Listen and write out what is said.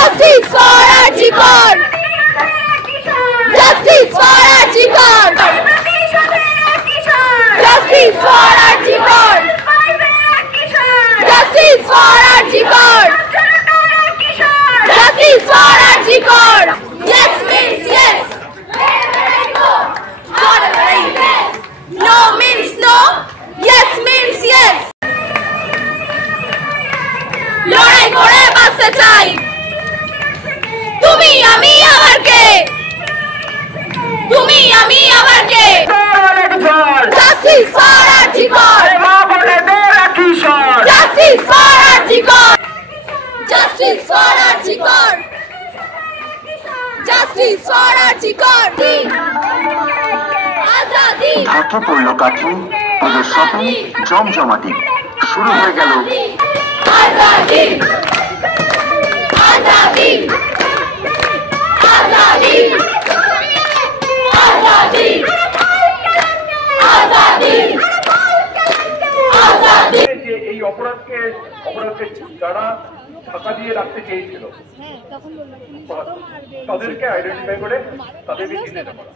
Justice for Arjikor! Justice for Arjikor! Justice for Arjikor! Justice for Arjikor! Justice for Arjikor! Yes means yes. No means no. Yes means yes. লড়াই করে বাঁচতে চাই। তুমি আমি আবার কে? তুমি আমি আবার কে? Justice for Arjikor! Justice for Arjikor! Justice for Arjikor! Justice for Arjikor! Azadi! ঢাকে পড়ল কাঠি, প্রদর্শন জমজমাটি শুরু হয়ে গেল। আজাদি! আজাদি! আজাদি! আজাদি! আজাদি! আজাদি! যে এই অপরাধকে যারা ঢাকা দিয়ে রাখতে চেয়েছিল তাদেরকে আইডেন্টিফাই করে তাদেরকে চিহ্নিত করা।